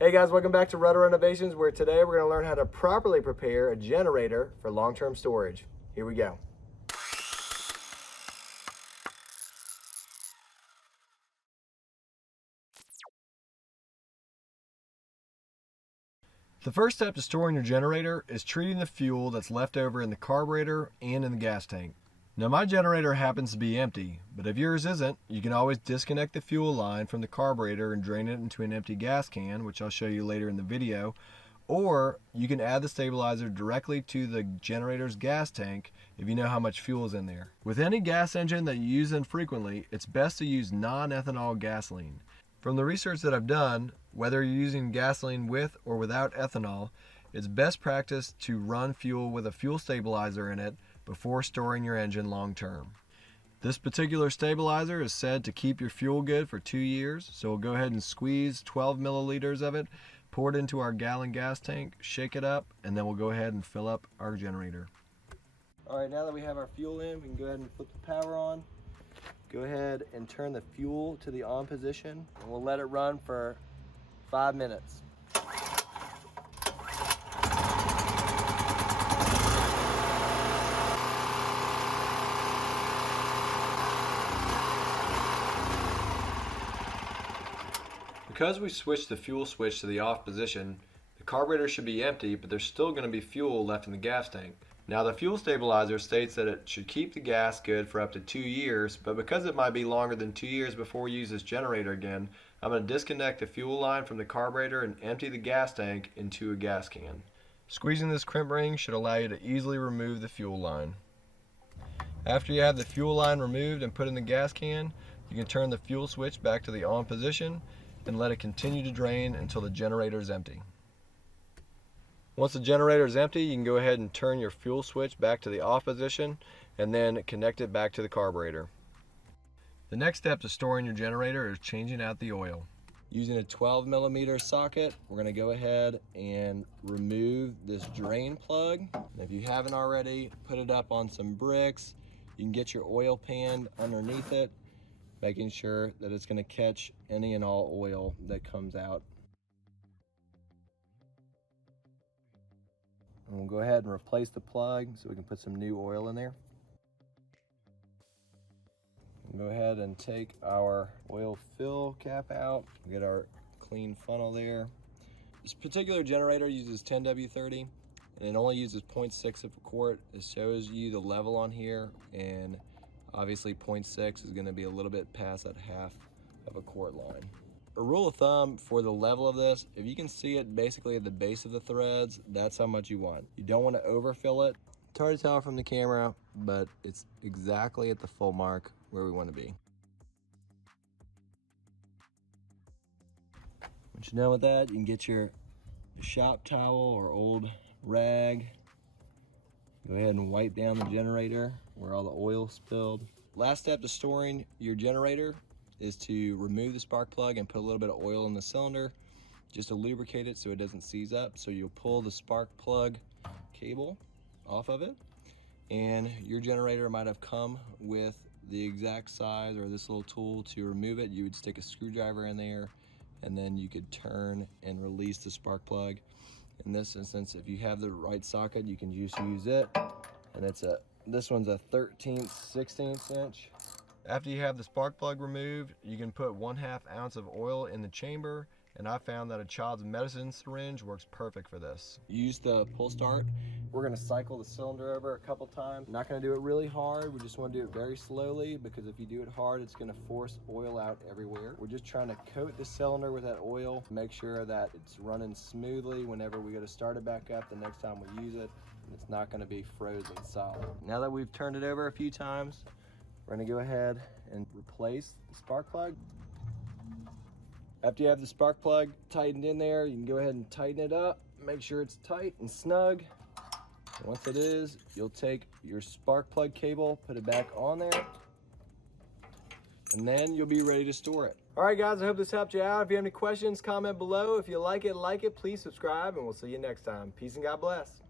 Hey guys, welcome back to Rudder Innovations, where today we're going to learn how to properly prepare a generator for long-term storage. Here we go. The first step to storing your generator is treating the fuel that's left over in the carburetor and in the gas tank. Now my generator happens to be empty, but if yours isn't, you can always disconnect the fuel line from the carburetor and drain it into an empty gas can, which I'll show you later in the video, or you can add the stabilizer directly to the generator's gas tank if you know how much fuel is in there. With any gas engine that you use infrequently, it's best to use non-ethanol gasoline. From the research that I've done, whether you're using gasoline with or without ethanol, it's best practice to run fuel with a fuel stabilizer in it before storing your engine long term. This particular stabilizer is said to keep your fuel good for 2 years, so we'll go ahead and squeeze 12 milliliters of it, pour it into our gallon gas tank, shake it up, and then we'll go ahead and fill up our generator. Alright, now that we have our fuel in, we can go ahead and flip the power on. Go ahead and turn the fuel to the on position, and we'll let it run for 5 minutes. Because we switched the fuel switch to the off position, the carburetor should be empty, but there's still going to be fuel left in the gas tank. Now the fuel stabilizer states that it should keep the gas good for up to 2 years, but because it might be longer than 2 years before we use this generator again, I'm going to disconnect the fuel line from the carburetor and empty the gas tank into a gas can. Squeezing this crimp ring should allow you to easily remove the fuel line. After you have the fuel line removed and put in the gas can, you can turn the fuel switch back to the on position and let it continue to drain until the generator is empty. Once the generator is empty, you can go ahead and turn your fuel switch back to the off position and then connect it back to the carburetor. The next step to storing your generator is changing out the oil. Using a 12 millimeter socket, we're going to go ahead and remove this drain plug. And if you haven't already, put it up on some bricks. You can get your oil pan underneath it, making sure that it's going to catch any and all oil that comes out. And we'll go ahead and replace the plug so we can put some new oil in there. We'll go ahead and take our oil fill cap out, get our clean funnel there. This particular generator uses 10W30 and it only uses 0.6 of a quart. It shows you the level on here, and obviously 0.6 is going to be a little bit past that half of a quart line. A rule of thumb for the level of this, if you can see it basically at the base of the threads, that's how much you want. You don't want to overfill it. It's hard to tell from the camera, but it's exactly at the full mark where we want to be. Once you're done with that, you can get your shop towel or old rag. Go ahead and wipe down the generator where all the oil spilled. Last step to storing your generator is to remove the spark plug and put a little bit of oil in the cylinder just to lubricate it so it doesn't seize up. So you'll pull the spark plug cable off of it, and your generator might have come with the exact size or this little tool to remove it. You would stick a screwdriver in there and then you could turn and release the spark plug. In this instance, if you have the right socket, you can just use it, and this one's a 13/16 inch. After you have the spark plug removed, you can put 1/2 ounce of oil in the chamber, and I found that a child's medicine syringe works perfect for this. Use the pull start. We're going to cycle the cylinder over a couple times. Not going to do it really hard. We just want to do it very slowly, because if you do it hard, it's going to force oil out everywhere. We're just trying to coat the cylinder with that oil, make sure that it's running smoothly whenever we go to start it back up the next time we use it. It's not going to be frozen solid. Now that we've turned it over a few times, we're going to go ahead and replace the spark plug. After you have the spark plug tightened in there, you can go ahead and tighten it up. Make sure it's tight and snug. Once it is, you'll take your spark plug cable, put it back on there, and then you'll be ready to store it. All right, guys, I hope this helped you out. If you have any questions, comment below. If you like it, please subscribe, and we'll see you next time. Peace and God bless.